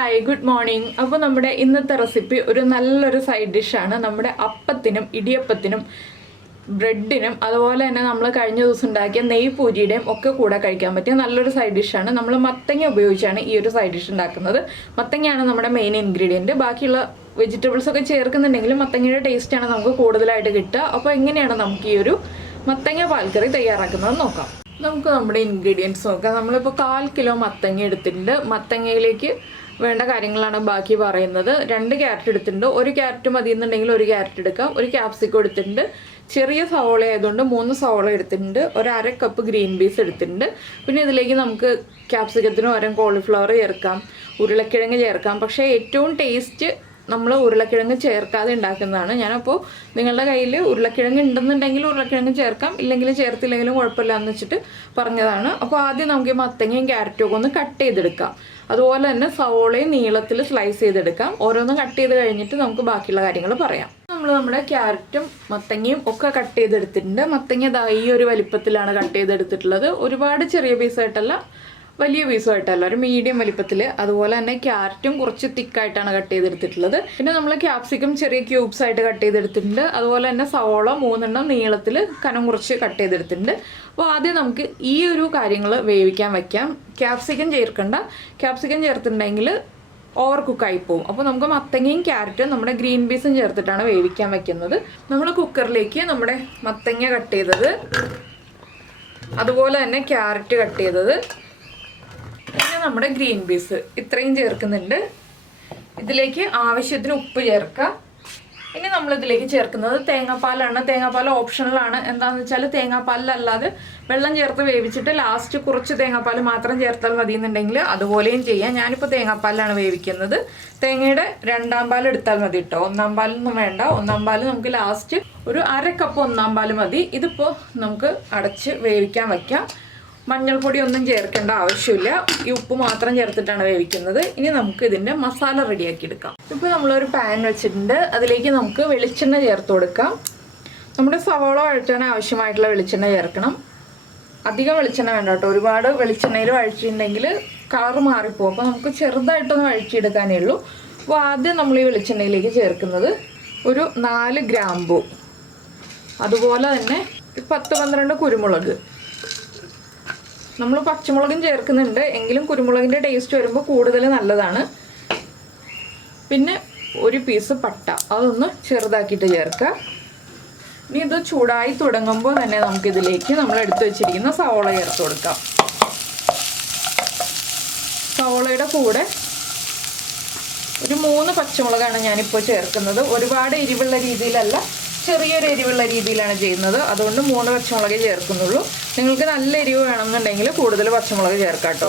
Hi good morning. അപ്പോൾ നമ്മുടെ ഇന്നത്തെ റെസിപ്പി ഒരു നല്ലൊരു സൈഡ് ഡിഷാണ്. നമ്മുടെ അപ്പത്തിനും ഇടിയപ്പത്തിനും ബ്രെഡിനും അതുപോലെ തന്നെ നമ്മൾ കഴിഞ്ഞ ദിവസം ഉണ്ടാക്കിയ നെയ്യ് പൂരിയുടെയും ഒക്കെ കൂടെ കഴിക്കാൻ പറ്റിയ നല്ലൊരു സൈഡ് ഡിഷാണ്. നമ്മൾ മത്തങ്ങ ഉപയോഗിച്ചാണ് ഈ ഒരു സൈഡ് ഡിഷ് ഉണ്ടാക്കുന്നത്. മത്തങ്ങയാണ് നമ്മുടെ മെയിൻ ഇൻഗ്രീഡിയൻറ്റ്. ബാക്കിയുള്ള വെജിറ്റബിൾസ് ഒക്കെ ചേർക്കുന്നുണ്ടെങ്കിലും മത്തങ്ങയുടെ ടേസ്റ്റാണ് നമുക്ക് കൂടുതലായിട്ട് കിട്ടുക. അപ്പോൾ എങ്ങനെയാണ് നമുക്ക് ഈ ഒരു മത്തങ്ങ പാൽക്കറി തയ്യാറാക്കുന്നത് നോക്കാം. നമുക്ക് നമ്മുടെ ഇൻഗ്രീഡിയൻസ് നോക്കാം. നമ്മളിപ്പോൾ 1/4 കിലോ മത്തങ്ങ എടുത്തിട്ടുണ്ട്. മത്തങ്ങയിലേക്ക് വേണ്ട കാര്യങ്ങളാണ് ബാക്കി പറയുന്നത്. 2 ക്യാരറ്റ് എടുത്തിട്ടുണ്ട്. 1 ക്യാരറ്റ് മതി എന്നുണ്ടെങ്കിൽ 1 ക്യാരറ്റ് എടുക്കാം. 1 ക്യാപ്സിക്കം എടുത്തിട്ടുണ്ട്. ചെറിയ സവോള ആയതുകൊണ്ട് 3 സവോള എടുത്തിട്ടുണ്ട്. 1/2 കപ്പ് ഗ്രീൻ പീസ് എടുത്തിട്ടുണ്ട്. പിന്നെ ഇതിലേക്ക് നമുക്ക് ക്യാപ്സിക്കത്തിന് പകരം കോളിഫ്ലവർ ചേർക്കാം, ഉരുളക്കിഴങ്ങ് ചേർക്കാം. പക്ഷേ ഏറ്റവും ടേസ്റ്റ് നമ്മൾ ഉരുളക്കിഴങ്ങ് ചേർക്കാതെ ഉണ്ടാക്കുന്നതാണ്. ഞാനപ്പോൾ നിങ്ങളുടെ കയ്യിൽ ഉരുളക്കിഴങ്ങ് ഉണ്ടെന്നുണ്ടെങ്കിൽ ഉരുളക്കിഴങ്ങ് ചേർക്കാം, ഇല്ലെങ്കിൽ ചേർത്തില്ലെങ്കിലും കുഴപ്പമില്ല എന്ന് വെച്ചിട്ട് പറഞ്ഞതാണ്. അപ്പോൾ ആദ്യം നമുക്ക് മത്തങ്ങയും ക്യാരറ്റും ഒക്കെ ഒന്ന് കട്ട് ചെയ്തെടുക്കാം. അതുപോലെ തന്നെ സവോളയും നീളത്തിൽ സ്ലൈസ് ചെയ്തെടുക്കാം. ഓരോന്നും കട്ട് ചെയ്ത് കഴിഞ്ഞിട്ട് നമുക്ക് ബാക്കിയുള്ള കാര്യങ്ങൾ പറയാം. നമ്മൾ നമ്മുടെ ക്യാരറ്റും മത്തങ്ങയും ഒക്കെ കട്ട് ചെയ്തെടുത്തിട്ടുണ്ട്. മത്തങ്ങ ഈ ഒരു വലിപ്പത്തിലാണ് കട്ട് ചെയ്തെടുത്തിട്ടുള്ളത്. ഒരുപാട് ചെറിയ പീസായിട്ടല്ല, വലിയ പീസുമായിട്ടല്ല, ഒരു മീഡിയം വലിപ്പത്തിൽ. അതുപോലെ തന്നെ ക്യാരറ്റും കുറച്ച് തിക്കായിട്ടാണ് കട്ട് ചെയ്തെടുത്തിട്ടുള്ളത്. പിന്നെ നമ്മൾ ക്യാപ്സിക്കം ചെറിയ ക്യൂബ്സ് ആയിട്ട് കട്ട് ചെയ്തെടുത്തിട്ടുണ്ട്. അതുപോലെ തന്നെ സവോള 3 എണ്ണം നീളത്തിൽ കനം കുറച്ച് കട്ട് ചെയ്തെടുത്തിട്ടുണ്ട്. അപ്പോൾ ആദ്യം നമുക്ക് ഈ ഒരു കാര്യങ്ങൾ വേവിക്കാൻ വയ്ക്കാം. ക്യാപ്സിക്കം ചേർക്കണ്ട. ക്യാപ്സിക്കം ചേർത്തിട്ടുണ്ടെങ്കിൽ ഓവർ കുക്കായി പോകും. അപ്പോൾ നമുക്ക് മത്തങ്ങയും ക്യാരറ്റും നമ്മുടെ ഗ്രീൻ പീസും ചേർത്തിട്ടാണ് വേവിക്കാൻ വയ്ക്കുന്നത്. നമ്മൾ കുക്കറിലേക്ക് നമ്മുടെ മത്തങ്ങ കട്ട് ചെയ്തത്, അതുപോലെ തന്നെ ക്യാരറ്റ് കട്ട് ചെയ്തത്, പിന്നെ നമ്മുടെ ഗ്രീൻ പീസ് ഇത്രയും ചേർക്കുന്നുണ്ട്. ഇതിലേക്ക് ആവശ്യത്തിന് ഉപ്പ് ചേർക്കാം. ഇനി നമ്മളിതിലേക്ക് ചേർക്കുന്നത് തേങ്ങാപ്പാലാണ്. തേങ്ങാപ്പാൽ ഓപ്ഷണലാണ്. എന്താണെന്ന് വെച്ചാൽ തേങ്ങാപ്പാലിലല്ലാതെ വെള്ളം ചേർത്ത് വേവിച്ചിട്ട് ലാസ്റ്റ് കുറച്ച് തേങ്ങാപ്പാൽ മാത്രം ചേർത്താൽ മതി എന്നുണ്ടെങ്കിൽ അതുപോലെയും ചെയ്യാം. ഞാനിപ്പോൾ തേങ്ങാപ്പാലിലാണ് വേവിക്കുന്നത്. തേങ്ങയുടെ 2ാം പാൽ എടുത്താൽ മതി കേട്ടോ. 1ാം പാലൊന്നും വേണ്ട. 1ാം പാൽ നമുക്ക് ലാസ്റ്റ് ഒരു 1/2 കപ്പ് 1ാം പാൽ മതി. ഇതിപ്പോൾ നമുക്ക് അടച്ച് വേവിക്കാൻ വയ്ക്കാം. മഞ്ഞൾപ്പൊടി ഒന്നും ചേർക്കേണ്ട ആവശ്യമില്ല. ഈ ഉപ്പ് മാത്രം ചേർത്തിട്ടാണ് വേവിക്കുന്നത്. ഇനി നമുക്ക് ഇതിൻ്റെ മസാല റെഡിയാക്കി എടുക്കാം. ഇപ്പോൾ നമ്മളൊരു പാൻ വെച്ചിട്ടുണ്ട്. അതിലേക്ക് നമുക്ക് വെളിച്ചെണ്ണ ചേർത്ത് കൊടുക്കാം. നമ്മുടെ സവോള വഴറ്റാൻ ആവശ്യമായിട്ടുള്ള വെളിച്ചെണ്ണ ചേർക്കണം. അധികം വെളിച്ചെണ്ണ വേണ്ട കേട്ടോ. ഒരുപാട് വെളിച്ചെണ്ണയിൽ വഴച്ചിട്ടുണ്ടെങ്കിൽ കളർ മാറിപ്പോകും. അപ്പോൾ നമുക്ക് ചെറുതായിട്ടൊന്ന് വഴച്ചിയെടുക്കാനേ ഉള്ളൂ. അപ്പോൾ ആദ്യം നമ്മൾ ഈ വെളിച്ചെണ്ണയിലേക്ക് ചേർക്കുന്നത് ഒരു 4 ഗ്രാമ്പൂ, അതുപോലെ തന്നെ 10-12 കുരുമുളക്. നമ്മൾ പച്ചമുളകും ചേർക്കുന്നുണ്ട്, എങ്കിലും കുരുമുളകിൻ്റെ ടേസ്റ്റ് വരുമ്പോൾ കൂടുതൽ നല്ലതാണ്. പിന്നെ 1 പീസ് പട്ട, അതൊന്ന് ചെറുതാക്കിയിട്ട് ചേർക്കുക. ഇനി ഇത് ചൂടായി തുടങ്ങുമ്പോൾ തന്നെ നമുക്കിതിലേക്ക് നമ്മൾ എടുത്തു വെച്ചിരിക്കുന്ന സവോള ചേർത്ത് കൊടുക്കാം. സവോളയുടെ കൂടെ ഒരു 3 പച്ചമുളകാണ് ഞാനിപ്പോൾ ചേർക്കുന്നത്. ഒരുപാട് എരിവുള്ള രീതിയിലല്ല, ചെറിയൊരു എരിവുള്ള രീതിയിലാണ് ചെയ്യുന്നത്. അതുകൊണ്ട് 3 പച്ചമുളകേ ചേർക്കുന്നുള്ളൂ. നിങ്ങൾക്ക് നല്ല എരിവ് വേണമെന്നുണ്ടെങ്കിൽ കൂടുതൽ പച്ചമുളക് ചേർക്കാം കേട്ടോ.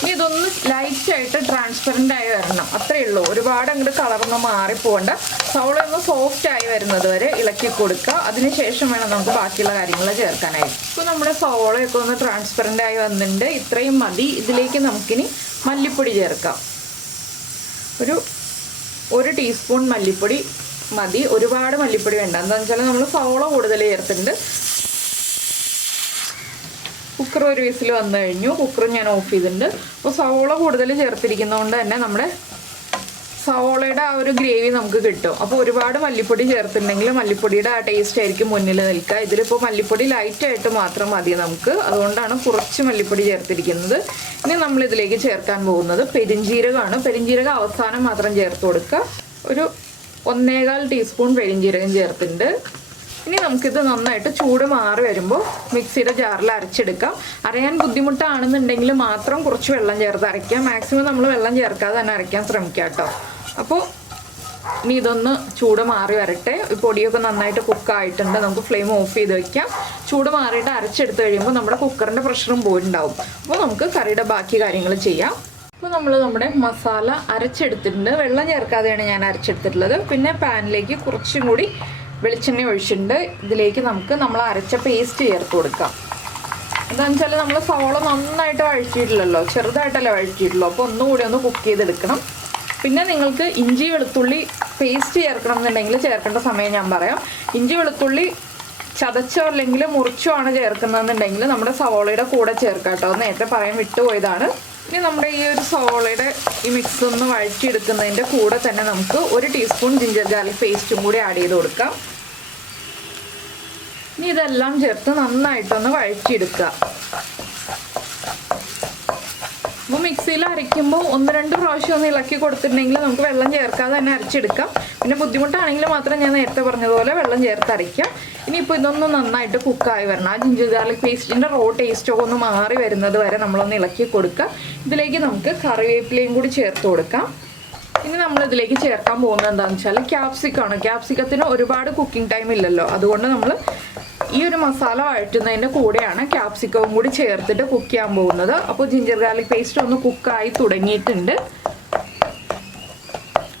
ഇനി ഇതൊന്ന് ലൈറ്റായിട്ട് ട്രാൻസ്പെറൻ്റ് ആയി വരണം, അത്രയേ ഉള്ളൂ. ഒരുപാട് അങ്ങോട്ട് കളറൊന്നും മാറിപ്പോകണ്ട. സവോള ഒന്ന് സോഫ്റ്റ് ആയി വരുന്നത് വരെ ഇളക്കി കൊടുക്കുക. അതിനുശേഷം വേണം നമുക്ക് ബാക്കിയുള്ള കാര്യങ്ങൾ ചേർക്കാനായിട്ട്. ഇപ്പോൾ നമ്മുടെ സവോളയൊക്കെ ഒന്ന് ട്രാൻസ്പെറൻ്റ് ആയി വന്നിട്ടുണ്ട്. ഇത്രയും മതി. ഇതിലേക്ക് നമുക്കിനി മല്ലിപ്പൊടി ചേർക്കാം. ഒരു 1 ടീസ്പൂൺ മല്ലിപ്പൊടി മതി. ഒരുപാട് മല്ലിപ്പൊടി വേണ്ട. എന്താണെന്ന് വെച്ചാൽ നമ്മൾ സവോള കൂടുതൽ ചേർത്തിട്ടുണ്ട്. കുക്കർ 1 വിസിൽ വന്നു കഴിഞ്ഞു. കുക്കർ ഞാൻ ഓഫ് ചെയ്തിട്ടുണ്ട്. അപ്പോൾ സവോള കൂടുതൽ ചേർത്തിരിക്കുന്നതുകൊണ്ട് തന്നെ നമ്മുടെ സവോളയുടെ ആ ഒരു ഗ്രേവി നമുക്ക് കിട്ടും. അപ്പോൾ ഒരുപാട് മല്ലിപ്പൊടി ചേർത്തിട്ടുണ്ടെങ്കിൽ മല്ലിപ്പൊടിയുടെ ആ ടേസ്റ്റ് ആയിരിക്കും മുന്നിൽ നിൽക്കുക. ഇതിലിപ്പോൾ മല്ലിപ്പൊടി ലൈറ്റായിട്ട് മാത്രം മതി നമുക്ക്. അതുകൊണ്ടാണ് കുറച്ച് മല്ലിപ്പൊടി ചേർത്തിരിക്കുന്നത്. ഇനി നമ്മളിതിലേക്ക് ചേർക്കാൻ പോകുന്നത് പെരിഞ്ജീരകമാണ്. പെരിഞ്ജീരകം അവസാനം മാത്രം ചേർത്ത് കൊടുക്കുക. ഒരു 1.25 ടീസ്പൂൺ പെരിഞ്ജീരകം ചേർത്തിട്ടുണ്ട്. ഇനി നമുക്കിത് നന്നായിട്ട് ചൂട് മാറി വരുമ്പോൾ മിക്സിയുടെ ജാറിൽ അരച്ചെടുക്കാം. അരയാൻ ബുദ്ധിമുട്ടാണെന്നുണ്ടെങ്കിൽ മാത്രം കുറച്ച് വെള്ളം ചേർത്ത് അരയ്ക്കാം. മാക്സിമം നമ്മൾ വെള്ളം ചേർക്കാതെ തന്നെ അരയ്ക്കാൻ ശ്രമിക്കാം കേട്ടോ. അപ്പോൾ ഇനി ഇതൊന്ന് ചൂട് മാറി വരട്ടെ. ഈ പൊടിയൊക്കെ നന്നായിട്ട് കുക്കായിട്ടുണ്ട്. നമുക്ക് ഫ്ലെയിം ഓഫ് ചെയ്ത് വയ്ക്കാം. ചൂട് മാറിയിട്ട് അരച്ചെടുത്ത് കഴിയുമ്പോൾ നമ്മുടെ കുക്കറിൻ്റെ പ്രഷറും പോയിട്ടുണ്ടാവും. അപ്പോൾ നമുക്ക് കറിയുടെ ബാക്കി കാര്യങ്ങൾ ചെയ്യാം. അപ്പോൾ നമ്മൾ നമ്മുടെ മസാല അരച്ചെടുത്തിട്ടുണ്ട്. വെള്ളം ചേർക്കാതെയാണ് ഞാൻ അരച്ചെടുത്തിട്ടുള്ളത്. പിന്നെ പാനിലേക്ക് കുറച്ചും കൂടി വെളിച്ചെണ്ണ ഒഴിച്ചിട്ടുണ്ട്. ഇതിലേക്ക് നമുക്ക് നമ്മൾ അരച്ച പേസ്റ്റ് ചേർത്ത് കൊടുക്കാം. എന്താണെന്ന് വെച്ചാൽ നമ്മൾ സവോള നന്നായിട്ട് വഴറ്റിയിട്ടില്ലല്ലോ, ചെറുതായിട്ടല്ലേ വഴറ്റിയിട്ടുള്ളൂ. അപ്പോൾ ഒന്നുകൂടി ഒന്ന് കുക്ക് ചെയ്തെടുക്കണം. പിന്നെ നിങ്ങൾക്ക് ഇഞ്ചി വെളുത്തുള്ളി പേസ്റ്റ് ചേർക്കണം എന്നുണ്ടെങ്കിൽ ചേർക്കേണ്ട സമയം ഞാൻ പറയാം. ഇഞ്ചി വെളുത്തുള്ളി ചതച്ചോ അല്ലെങ്കിൽ മുറിച്ചോ ആണ് ചേർക്കുന്നതെന്നുണ്ടെങ്കിൽ നമ്മുടെ സവോളയുടെ കൂടെ ചേർക്കാം കേട്ടോ. നേരത്തെ പറയാൻ വിട്ടുപോയതാണ്. ഇനി നമ്മുടെ ഈ ഒരു സവോളയുടെ ഈ മിക്സ് ഒന്ന് വഴറ്റിയെടുക്കുന്നതിൻ്റെ കൂടെ തന്നെ നമുക്ക് 1 ടീസ്പൂൺ ജിഞ്ചർ ഗാർലിക് പേസ്റ്റും കൂടി ആഡ് ചെയ്ത് കൊടുക്കാം. ഇനി ഇതെല്ലാം ചേർത്ത് നന്നായിട്ടൊന്ന് വഴറ്റിയെടുക്കുക. അപ്പോൾ മിക്സിയിൽ അരയ്ക്കുമ്പോൾ 1-2 പ്രാവശ്യം ഒന്ന് ഇളക്കി കൊടുത്തിട്ടുണ്ടെങ്കിൽ നമുക്ക് വെള്ളം ചേർക്കാതെ തന്നെ അരച്ചെടുക്കാം. പിന്നെ ബുദ്ധിമുട്ടാണെങ്കിൽ മാത്രം ഞാൻ നേരത്തെ പറഞ്ഞതുപോലെ വെള്ളം ചേർത്ത് അരയ്ക്കാം. ഇനിയിപ്പോൾ ഇതൊന്ന് നന്നായിട്ട് കുക്കായി വരണം. ആ ജിഞ്ചർ ഗാർലിക് പേസ്റ്റിൻ്റെ റോ ടേസ്റ്റൊക്കെ ഒന്ന് മാറി വരുന്നത് വരെ നമ്മളൊന്ന് ഇളക്കി കൊടുക്കുക. ഇതിലേക്ക് നമുക്ക് കറിവേപ്പിലയും കൂടി ചേർത്ത് കൊടുക്കാം. ഇനി നമ്മളിതിലേക്ക് ചേർക്കാൻ പോകുന്നത് എന്താണെന്ന് വെച്ചാൽ ക്യാപ്സിക്കമാണ്. ക്യാപ്സിക്കത്തിന് ഒരുപാട് കുക്കിംഗ് ടൈം ഇല്ലല്ലോ, അതുകൊണ്ട് നമ്മൾ ഈ ഒരു മസാല വഴറ്റുന്നതിൻ്റെ കൂടെയാണ് ക്യാപ്സിക്കവും കൂടി ചേർത്തിട്ട് കുക്ക് ചെയ്യാൻ പോകുന്നത്. അപ്പോൾ ജിഞ്ചർ ഗാർലിക് പേസ്റ്റ് ഒന്ന് കുക്കായി തുടങ്ങിയിട്ടുണ്ട്.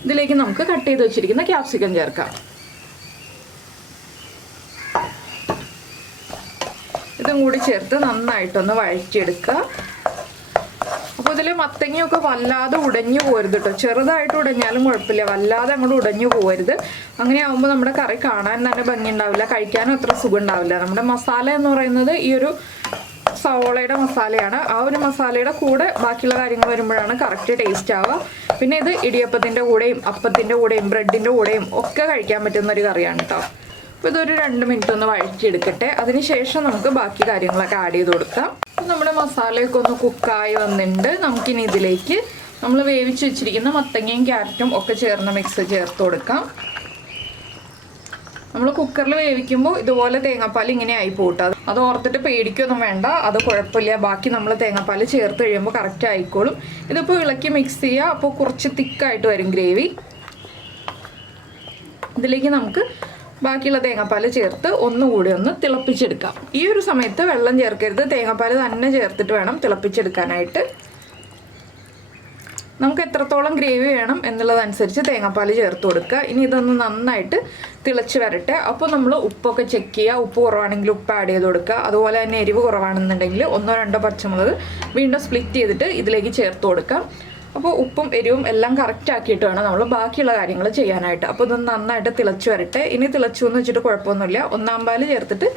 ഇതിലേക്ക് നമുക്ക് കട്ട് ചെയ്ത് വെച്ചിരിക്കുന്ന ക്യാപ്സിക്കം ചേർക്കാം. ഇതും കൂടി ചേർത്ത് നന്നായിട്ടൊന്ന് വഴറ്റിയെടുക്കുക. അപ്പോൾ ഇതിൽ മത്തങ്ങയൊക്കെ വല്ലാതെ ഉടഞ്ഞു പോരുത് കേട്ടോ. ചെറുതായിട്ട് ഉടഞ്ഞാലും കുഴപ്പമില്ല, വല്ലാതെ അങ്ങോട്ട് ഉടഞ്ഞു പോകരുത്. അങ്ങനെ ആകുമ്പോൾ നമ്മുടെ കറി കാണാൻ തന്നെ ഭംഗി ഉണ്ടാവില്ല, കഴിക്കാനും അത്ര സുഖം ഉണ്ടാവില്ല. നമ്മുടെ മസാല എന്ന് പറയുന്നത് ഈ ഒരു സവോളയുടെ മസാലയാണ്. ആ ഒരു മസാലയുടെ കൂടെ ബാക്കിയുള്ള കാര്യങ്ങൾ വരുമ്പോഴാണ് കറക്റ്റ് ടേസ്റ്റ് ആവുക. പിന്നെ ഇത് ഇടിയപ്പത്തിൻ്റെ കൂടെയും അപ്പത്തിൻ്റെ കൂടെയും ബ്രെഡിൻ്റെ കൂടെയും ഒക്കെ കഴിക്കാൻ പറ്റുന്ന ഒരു കറിയാണ് കേട്ടോ. അപ്പോൾ ഇതൊരു 2 മിനിറ്റ് ഒന്ന് വഴറ്റിയെടുക്കട്ടെ. അതിനുശേഷം നമുക്ക് ബാക്കി കാര്യങ്ങളൊക്കെ ആഡ് ചെയ്ത് കൊടുക്കാം. അപ്പോൾ നമ്മുടെ മസാലയൊക്കെ ഒന്ന് കുക്കായി വന്നിട്ടുണ്ട്. നമുക്കിനി ഇതിലേക്ക് നമ്മൾ വേവിച്ച് വെച്ചിരിക്കുന്ന മത്തങ്ങയും ക്യാരറ്റും ഒക്കെ ചേർന്ന മിക്സ് ചേർത്ത് കൊടുക്കാം. നമ്മൾ കുക്കറിൽ വേവിക്കുമ്പോൾ ഇതുപോലെ തേങ്ങാപ്പാൽ ഇങ്ങനെ ആയി പോട്ടെ. അത് ഓർത്തിട്ട് പേടിക്കൊന്നും വേണ്ട, അത് കുഴപ്പമില്ല. ബാക്കി നമ്മൾ തേങ്ങാപ്പാൽ ചേർത്ത് കഴിയുമ്പോൾ കറക്റ്റ് ആയിക്കോളും. ഇതിപ്പോൾ ഇളക്കി മിക്സ് ചെയ്യുക. അപ്പോൾ കുറച്ച് തിക്കായിട്ട് വരും ഗ്രേവി. ഇതിലേക്ക് നമുക്ക് ബാക്കിയുള്ള തേങ്ങാപ്പാൽ ചേർത്ത് ഒന്നുകൂടി ഒന്ന് തിളപ്പിച്ചെടുക്കാം. ഈ ഒരു സമയത്ത് വെള്ളം ചേർക്കരുത്, തേങ്ങാപ്പാൽ തന്നെ ചേർത്തിട്ട് വേണം തിളപ്പിച്ചെടുക്കാനായിട്ട്. നമുക്ക് എത്രത്തോളം ഗ്രേവി വേണം എന്നുള്ളതനുസരിച്ച് തേങ്ങാപ്പാൽ ചേർത്ത് കൊടുക്കുക. ഇനി ഇതൊന്ന് നന്നായിട്ട് തിളച്ച് വരട്ടെ. അപ്പോൾ നമ്മൾ ഉപ്പൊക്കെ ചെക്ക് ചെയ്യുക. ഉപ്പ് കുറവാണെങ്കിൽ ഉപ്പ് ആഡ് ചെയ്ത് കൊടുക്കുക. അതുപോലെ തന്നെ എരിവ് കുറവാണെന്നുണ്ടെങ്കിൽ 1-2 പച്ചമുളക് വീണ്ടും സ്പ്ലിറ്റ് ചെയ്തിട്ട് ഇതിലേക്ക് ചേർത്ത് കൊടുക്കാം. അപ്പോൾ ഉപ്പും എരിവും എല്ലാം കറക്റ്റ് ആക്കിയിട്ട് വേണം നമ്മൾ ബാക്കിയുള്ള കാര്യങ്ങൾ ചെയ്യാനായിട്ട്. അപ്പോൾ ഇതൊന്ന് നന്നായിട്ട് തിളച്ച് വരട്ടെ. ഇനി തിളച്ചു എന്ന് വെച്ചിട്ട് കുഴപ്പമൊന്നുമില്ല, 1-ാം പാൽ ചേർത്തിട്ട്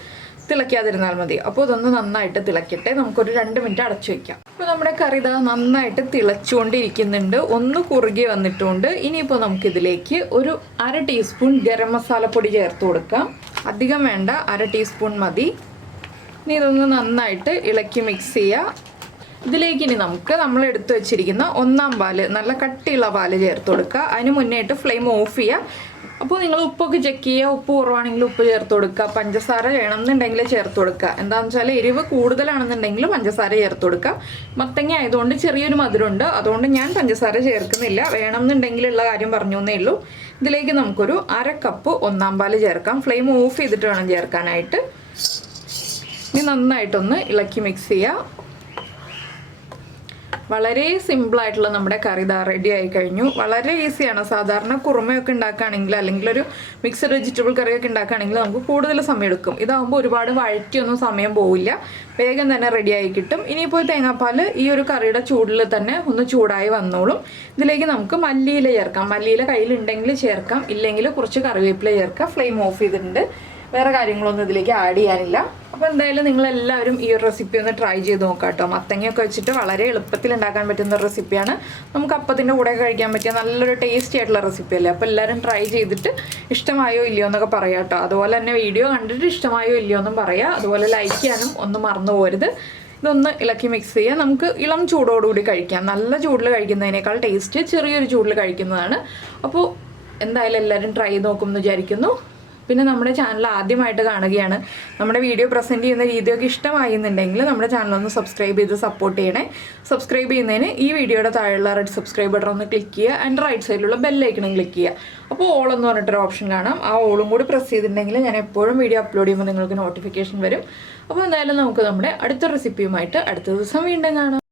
തിളയ്ക്കാതിരുന്നാൽ മതി. അപ്പോൾ ഇതൊന്ന് നന്നായിട്ട് തിളക്കട്ടെ. നമുക്കൊരു 2 മിനിറ്റ് അടച്ചു വയ്ക്കാം. അപ്പോൾ നമ്മുടെ കറി ഇതാ നന്നായിട്ട് തിളച്ചുകൊണ്ടിരിക്കുന്നുണ്ട്, ഒന്ന് കുറുകി വന്നിട്ടുണ്ട്. ഇനിയിപ്പോൾ നമുക്കിതിലേക്ക് ഒരു 1/2 ടീസ്പൂൺ ഗരം മസാലപ്പൊടി ചേർത്ത് കൊടുക്കാം. അധികം വേണ്ട, 1/2 ടീസ്പൂൺ മതി. ഇനി ഇതൊന്ന് നന്നായിട്ട് ഇളക്കി മിക്സ് ചെയ്യുക. ഇതിലേക്ക് ഇനി നമുക്ക് നമ്മൾ എടുത്തു വെച്ചിരിക്കുന്ന 1-ാം പാല്, നല്ല കട്ടിയുള്ള പാല് ചേർത്ത് കൊടുക്കുക. അതിന് മുന്നേയിട്ട് ഫ്ലെയിം ഓഫ് ചെയ്യുക. അപ്പോൾ നിങ്ങൾ ഉപ്പൊക്കെ ചെക്ക് ചെയ്യുക. ഉപ്പ് കുറവാണെങ്കിൽ ഉപ്പ് ചേർത്ത് കൊടുക്കുക. പഞ്ചസാര വേണമെന്നുണ്ടെങ്കിൽ ചേർത്ത് കൊടുക്കുക. എന്താണെന്ന് വെച്ചാൽ എരിവ് കൂടുതലാണെന്നുണ്ടെങ്കിൽ പഞ്ചസാര ചേർത്ത് കൊടുക്കുക. മത്തങ്ങ ആയതുകൊണ്ട് ചെറിയൊരു മധുരമുണ്ട്, അതുകൊണ്ട് ഞാൻ പഞ്ചസാര ചേർക്കുന്നില്ല. വേണമെന്നുണ്ടെങ്കിലുള്ള കാര്യം പറഞ്ഞു എന്നേ ഉള്ളൂ. ഇതിലേക്ക് നമുക്കൊരു 1/2 കപ്പ് 1-ാം പാല് ചേർക്കാം. ഫ്ലെയിം ഓഫ് ചെയ്തിട്ട് വേണം ചേർക്കാനായിട്ട്. ഇനി നന്നായിട്ടൊന്ന് ഇളക്കി മിക്സ് ചെയ്യുക. വളരെ സിമ്പിളായിട്ടുള്ള നമ്മുടെ കറി ഇതാ റെഡി ആയി കഴിഞ്ഞു. വളരെ ഈസിയാണ്. സാധാരണ കുറുമയൊക്കെ ഉണ്ടാക്കുകയാണെങ്കിൽ അല്ലെങ്കിൽ ഒരു മിക്സഡ് വെജിറ്റബിൾ കറിയൊക്കെ ഉണ്ടാക്കുകയാണെങ്കിൽ നമുക്ക് കൂടുതൽ സമയം എടുക്കും. ഇതാകുമ്പോൾ ഒരുപാട് വഴറ്റിയൊന്നും സമയം പോവില്ല, വേഗം തന്നെ റെഡിയായി കിട്ടും. ഇനിയിപ്പോൾ തേങ്ങാപ്പാൽ ഈ ഒരു കറിയുടെ ചൂടിൽ തന്നെ ഒന്ന് ചൂടായി വന്നോളും. ഇതിലേക്ക് നമുക്ക് മല്ലിയില ചേർക്കാം. മല്ലിയില കയ്യിലുണ്ടെങ്കിൽ ചേർക്കാം, ഇല്ലെങ്കിൽ കുറച്ച് കറിവേപ്പില ചേർക്കാം. ഫ്ലെയിം ഓഫ് ചെയ്തിട്ടുണ്ട്. വേറെ കാര്യങ്ങളൊന്നും ഇതിലേക്ക് ആഡ് ചെയ്യാനില്ല. അപ്പോൾ എന്തായാലും നിങ്ങളെല്ലാവരും ഈ ഒരു റെസിപ്പി ഒന്ന് ട്രൈ ചെയ്ത് നോക്കാം കേട്ടോ. മത്തങ്ങയൊക്കെ വെച്ചിട്ട് വളരെ എളുപ്പത്തിൽ ഉണ്ടാക്കാൻ പറ്റുന്ന ഒരു റെസിപ്പിയാണ്. നമുക്ക് അപ്പത്തിൻ്റെ കൂടെ കഴിക്കാൻ പറ്റിയ നല്ലൊരു ടേസ്റ്റി ആയിട്ടുള്ള റെസിപ്പി അല്ലേ. അപ്പോൾ എല്ലാവരും ട്രൈ ചെയ്തിട്ട് ഇഷ്ടമായോ ഇല്ലയോ എന്നൊക്കെ പറയാം കേട്ടോ. അതുപോലെ തന്നെ വീഡിയോ കണ്ടിട്ട് ഇഷ്ടമായോ ഇല്ലയോ എന്നും പറയാം. അതുപോലെ ലൈക്ക് ചെയ്യാനും ഒന്നും മറന്നു പോരുത്. ഇതൊന്ന് ഇളക്കി മിക്സ് ചെയ്യുക. നമുക്ക് ഇളം ചൂടോടുകൂടി കഴിക്കാം. നല്ല ചൂടിൽ കഴിക്കുന്നതിനേക്കാൾ ടേസ്റ്റ് ചെറിയൊരു ചൂടിൽ കഴിക്കുന്നതാണ്. അപ്പോൾ എന്തായാലും എല്ലാവരും ട്രൈ ചെയ്ത് നോക്കുമെന്ന് വിചാരിക്കുന്നു. പിന്നെ നമ്മുടെ ചാനൽ ആദ്യമായിട്ട് കാണുകയാണ്, നമ്മുടെ വീഡിയോ പ്രസൻറ്റ് ചെയ്യുന്ന രീതിയൊക്കെ ഇഷ്ടമായിരുന്നുണ്ടെങ്കിൽ നമ്മുടെ ചാനലൊന്ന് സബ്സ്ക്രൈബ് ചെയ്ത് സപ്പോർട്ട് ചെയ്യണേ. സബ്സ്ക്രൈബ് ചെയ്യുന്നതിന് ഈ വീഡിയോയുടെ താഴെയുള്ള റെഡ് സബ്സ്ക്രൈബ് ബട്ടൺ ഒന്ന് ക്ലിക്ക് ചെയ്യുക. ആൻഡ് റൈറ്റ് സൈഡിലുള്ള ബെല്ലൈക്കണം ക്ലിക്ക് ചെയ്യുക. അപ്പോൾ ഓൾ എന്ന് പറഞ്ഞിട്ടൊരു ഓപ്ഷൻ കാണാം. ആ ഓളും കൂടി പ്രസ് ചെയ്തിട്ടുണ്ടെങ്കിൽ ഞാൻ എപ്പോഴും വീഡിയോ അപ്ലോഡ് ചെയ്യുമ്പോൾ നിങ്ങൾക്ക് നോട്ടിഫിക്കേഷൻ വരും. അപ്പോൾ എന്തായാലും നമുക്ക് നമ്മുടെ അടുത്ത റെസിപ്പിയുമായിട്ട് അടുത്ത ദിവസം വീണ്ടും കാണാം.